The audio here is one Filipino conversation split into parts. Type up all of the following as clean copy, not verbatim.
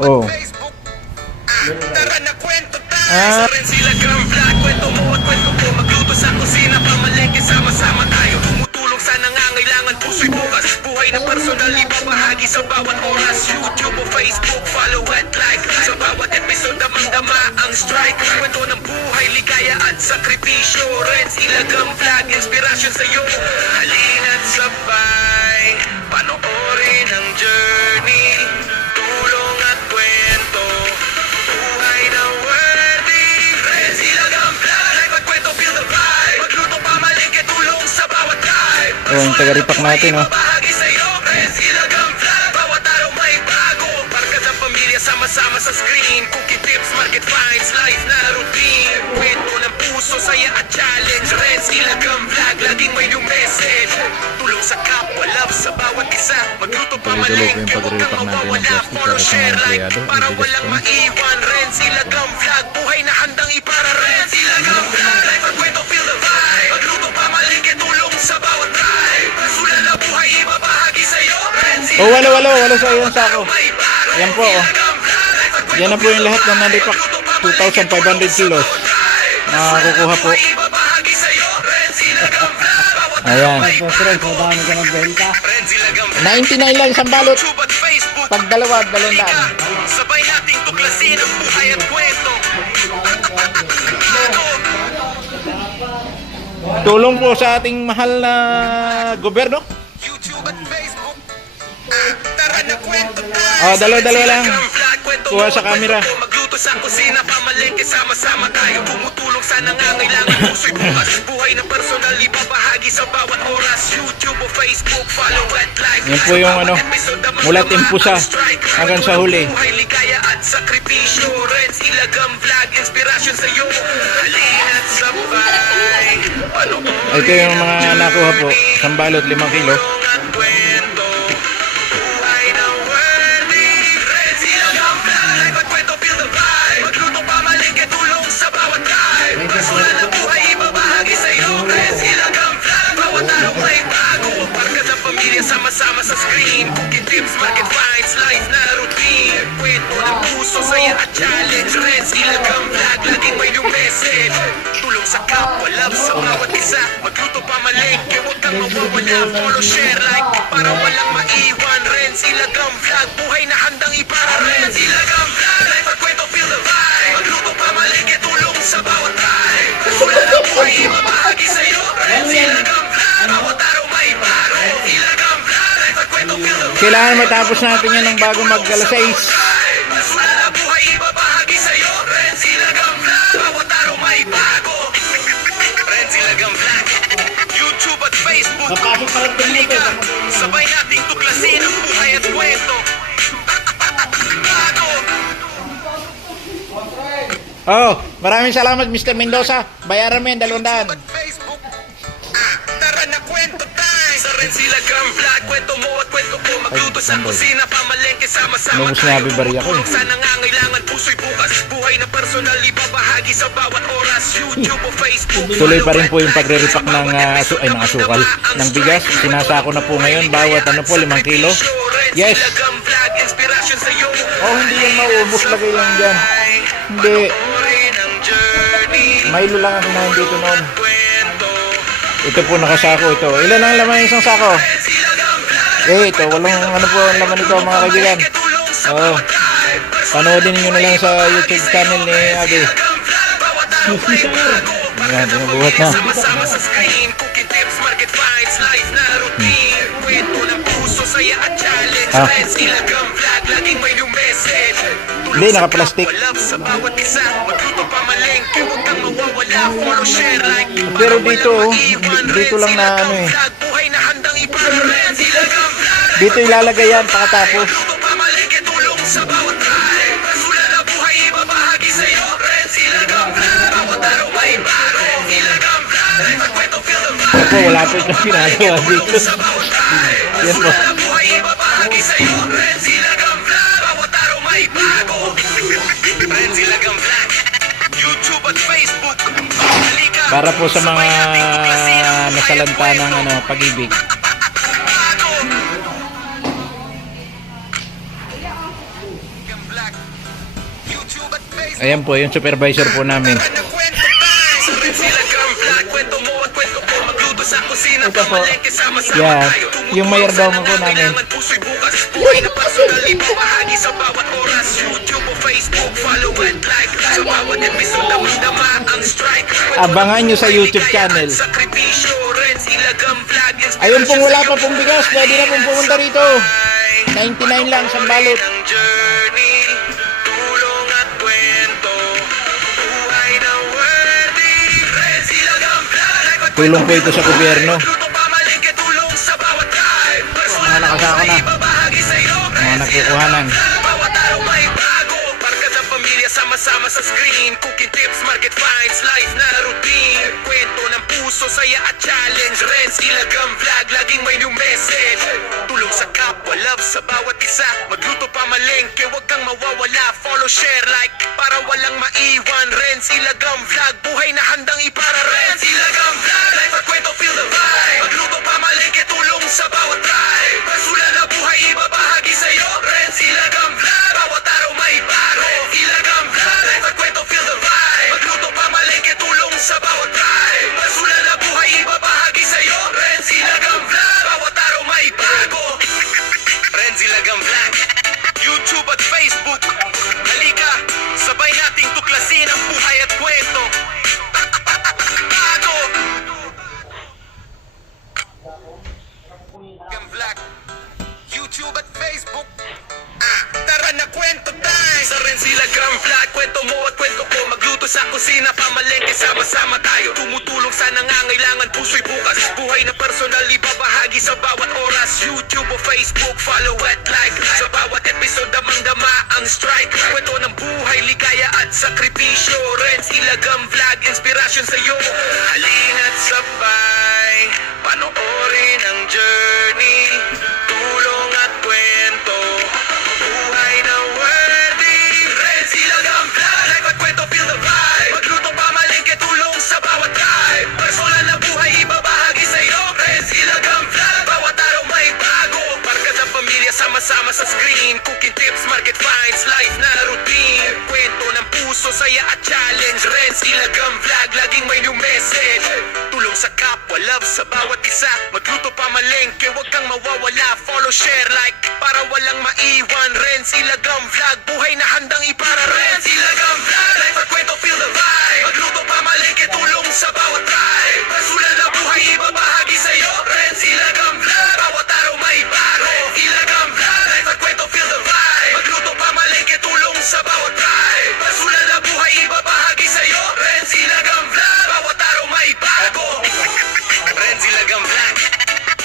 Oh. Tara na kwento tayo. Sa rin sila gram vlog. Kwento mo at kwento ko. Magluto sa kusina, pamalengke, sama-sama tayo. Tumutulong sa nangangailangan, puso'y bukas. Buhay na personal, ibabahagi sa bawat oras. YouTube o Facebook, follow at like. Sa bawat episode, damang-dama ang strike. Kwento ng buhay, ligaya at sakripisyo. Renz Ilagang vlog, inspirasyon sa'yo. Halina't sabay, panoorin ang journey. Tulong at kwento, buhay na worthy. Renz Ilagang vlog, live at kwento, feel the vibe. Magluto, pamalengke, tulong sa bawat live. Oh, yung taga-repack natin, oh. Bahagi sa'yo, Renz Ilagang vlog. Bawat araw may bago. Barkad ng pamilya, sama-sama sa screen. Cookie tips, market finds, life na routine. Kwento ng puso, saya at challenge. Renz Ilagang vlog, laging may new message. Tulong sa kapwa, love sa bawat isa. Magluto, pamalengke, huwag kang mawawala. Follow, share, like, para walang maiwan. Renz Ilagang vlog, buhay na handang ipara. Renz Ilagang vlog, life at kwento, feel the vibe. Magluto, pamalengke, tulong sa bawat tribe. Sulan na buhay, ibabahagi sa'yo. Renz Oh, walo sa yung sako. Yan po, oh. Yan na po yung lahat ng nalipak. 2,500 kilos. Makakukuha po. Ayan. 99 lang isang balot. Pag dalawa, 200. Sabay nating tuklasin ang buhay at kwento. Tulong po sa ating mahal na gobyerno. YouTube at Facebook. Tara na kwento tayo. Oh, dalawa lang. Kuha sa camera. Magluto sa kusina, pamalengke, sama-sama tayo. Tumutulong sa nangangailangan, puso'y bukas. Buhay na personal, ibabahagi sa bawat oras. YouTube o Facebook, follow at like. Yan po yung ano, mulat impusa hanggang sa huli. Buhay, ligaya at sakripisyo. Renz Ilagang vlog, inspirasyon sa'yo. Halina't sabay, panoorin Ito yung mga nakuha po. Isang balot, 5 kilo. at kwento. Buhay na worthy. Renz Ilagang vlog, live at kwento, feel the vibe. Magluto, pamalengke, tulong sa bawat tribe. Sulan na buhay, ibabahagi sa'yo. Renz Ilagang vlog, bawat araw may bago. Barkad ng pamilya, sama-sama sa screen. Cookie tips, market finds, life na routine. Kwento ng puso, saya at challenge. Renz Ilagang vlog, laging may new message. Tulong sa kapwa, love sa bawat isa. Magluto, pamalengke, huwag kang mawawala. Follow, share, like, para walang maiwan. Renz Ilagang vlog, buhay na handang ipara. Renz Ilagang vlog, life at kwento, feel the vibe. Magluto, pamalengke, tulong sa bawat tribe. Sulan na buhay, ibabahagi sa'yo. Renz Ilagang vlog, bawat araw may bago. Ilagang vlog, life at kwento, feel the vibe. Kailangan matapos natin yan ng bago mag-alas 6. Sulan na buhay, ibabahagi sa'yo. Renz Ilagang vlog, bawat araw may bago. Renz Ilagang vlog, YouTube at Facebook. Halika, sabay nating tuklasin ang buhay at kwento. Bago. Oh, maraming salamat Mr. Mendoza. Bayaran mo yan, 200. Facebook. Tara na kwento tayo. Sa Renz Ilagang vlog, kwento mo at kwento ko. Magluto sa kusina, pamalengke, sama-sama Lubos na happy barya ko, eh. Tulong sa nangangailangan, puso'y bukas. Buhay na personal, ibabahagi sa bawat oras. YouTube o Facebook. Tuloy pa rin po yung pagre-repack ng asukal ng bigas. Sinasako na po ngayon bawat ano po 5 kilo. Yes. Oh, hindi yan mauubos, lagay lang dyan. Hindi. Milo lang ang kinain dito noon. Ito po nakasako ito. Ilan ang laman ng isang sako? Ito, walang ano po ang laman nito mga kaibigan. Oh. Panoodin niyo na lang sa YouTube channel ni Abi. Ayan, binubuhat na. Sama-sama sa screen, cookie tips, market finds, life na routine. Kwento ng puso, saya at challenge. Renz Ilagang vlog, laging may new message. Hindi, naka-plastic. Love sa bawat isa, magluto, pamalengke, huwag kang mawawala. Follow, share, like, Pero dito, dito lang na ano eh. buhay na handang ipara. Renz Ilagang vlog, Dito ilalagay yan pakatapos. magluto, pamalengke, tulong sa bawat tribe. Sulan na buhay, ibabahagi sa'yo. Renz Ilagang vlog, bawat araw may bago. Ilagang vlog, life at kwento, feel the vibe. Ako, wala po itong ginagawa dito. Sa bawat tribe. Yan po. Sulan na buhay, ibabahagi sa'yo. Renz Ilagang vlog, bawat araw may bago. Renz Ilagang vlog, YouTube at Facebook. Halika, Para po sa mga nasalanta ng ano, pag-ibig. Vlog, YouTube at Facebook. Ayan po, yung supervisor po namin. Tara na kwento tayo. Sa Renz Ilagang Vlog, kwento mo at kwento ko. Magluto sa kusina, Ito po. pamalengke, sama-sama Yan. tayo. Yung mayordomo po namin. Kailangan puso'y bukas. Buhay na personal, ibabahagi sa bawat oras. YouTube o Facebook, follow and like. Sa bawat episode, damdama ang strike. Abangan nyo sa YouTube channel. Sakripisyo, Renz Ilagang Vlog. Ayun pong wala pa pong bigas, pwede na pong pumunta rito. 99 lang, isang balot. Ang journey, tulong at kwento. Buhay na worthy. Renz Ilagang Vlog. Tulong po ito sa gobyerno. Luto pamalengke, tulong sa bawat tribe. Personal na nakasama na. ibabahagi sa'yo. Mga nagkukuhanan. Bawat araw may bago. Barkada pamilya sama-sama sa screen. Cooking tips, market finds, life na routine. Kwento ng puso, saya at challenge. Renz Ilagang Vlog, laging may new message. Tulong sa kapwa, love sa bawat isa. Magluto pamalengke, wag kang mawawala. Follow, share, like, para walang maiwan. Renz Ilagang Vlog, buhay na handang ipara. Renz Ilagang Vlog, life at kwento, feel the vibe. Magluto pamalengke, tulong sa bawat tribe. Personal na buhay, ibabahagi sa'yo. Renz Ilagang Vlog, bawat araw may bago. Renz Ilagang Vlog, life at kwento, feel the vibe. Magluto pamalengke, tulong sa bawat tribe. Personal na buhay, ibabahagi sa'yo. Renz Ilagang Vlog, bawat araw may bago. Renz Ilagang Vlog, YouTube at Facebook. Halika, sabay nating tuklasin ang buhay at kwento. Bago. Ilagang Vlog, YouTube at Facebook. Tara na kwento tayo. Sa Renz Ilagang Vlog, kwento mo at kwento ko. Magluto sa kusina, pamalengke, sama-sama tayo. Tumutulong sa nangangailangan, puso'y bukas. Buhay na personal, ibabahagi sa bawat oras. YouTube o Facebook, follow at like. Sa bawat episode, damang-dama ang strike. Kwento ng buhay, ligaya at sakripisyo. Renz Ilagang Vlog, inspirasyon sa'yo. Halina't sabay, panoorin ang journey. Tulong at kwento, buhay na worthy. Renz Ilagang Vlog, life at kwento, feel the vibe. Magluto pamalengke, tulong sa bawat tribe. Personal na buhay, ibabahagi sa'yo. Renz Ilagang Vlog, bawat araw may bago. Barkada pamilya, sama-sama sa screen. Cooking tips, market finds, life na routine. Kwento ng puso, saya at challenge. Renz Ilagang Vlog, laging may new message. Tulong sa kapwa, love sa bawat isa. Magluto pamalengke, wag kang mawawala. Follow, share, like, para walang maiwan. Renz Ilagang Vlog, buhay na handang ipara. Renz Ilagang Vlog, life at kwento, feel the vibe. Magluto pamalengke, tulong sa bawat tribe. Personal na buhay, ibabahagi sa'yo. Renz Ilagang Vlog, bawat araw may bago. Renz Ilagang Vlog, life at kwento, feel the vibe. Magluto pamalengke, tulong sa bawat tribe. Personal na buhay, ibabahagi sa'yo. Renz Ilagang Vlog, bawat araw may bago. Renz Ilagang Vlog,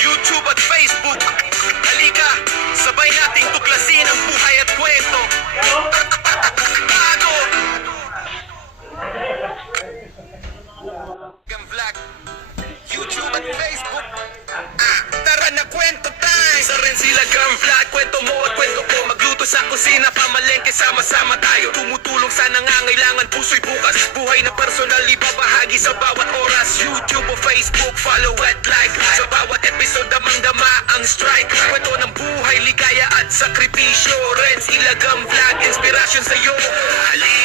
YouTube at Facebook. Halika, sabay nating tuklasin ang buhay at kwento. Bago. Ilagang Vlog, YouTube at Facebook. Tara na kwento tayo. Sa Renz Ilagang Vlog, kwento mo at kwento ko. Magluto sa kusina, pamalengke, sama-sama tayo. Tumutulong sa nangangailangan, puso'y bukas. Buhay na personal, ibabahagi sa bawat oras. YouTube o Facebook, follow at like. Sa bawat episode, damang-dama ang strike. Kwento ng buhay, ligaya at sakripisyo. Renz Ilagang Vlog, inspirasyon sa'yo. Halika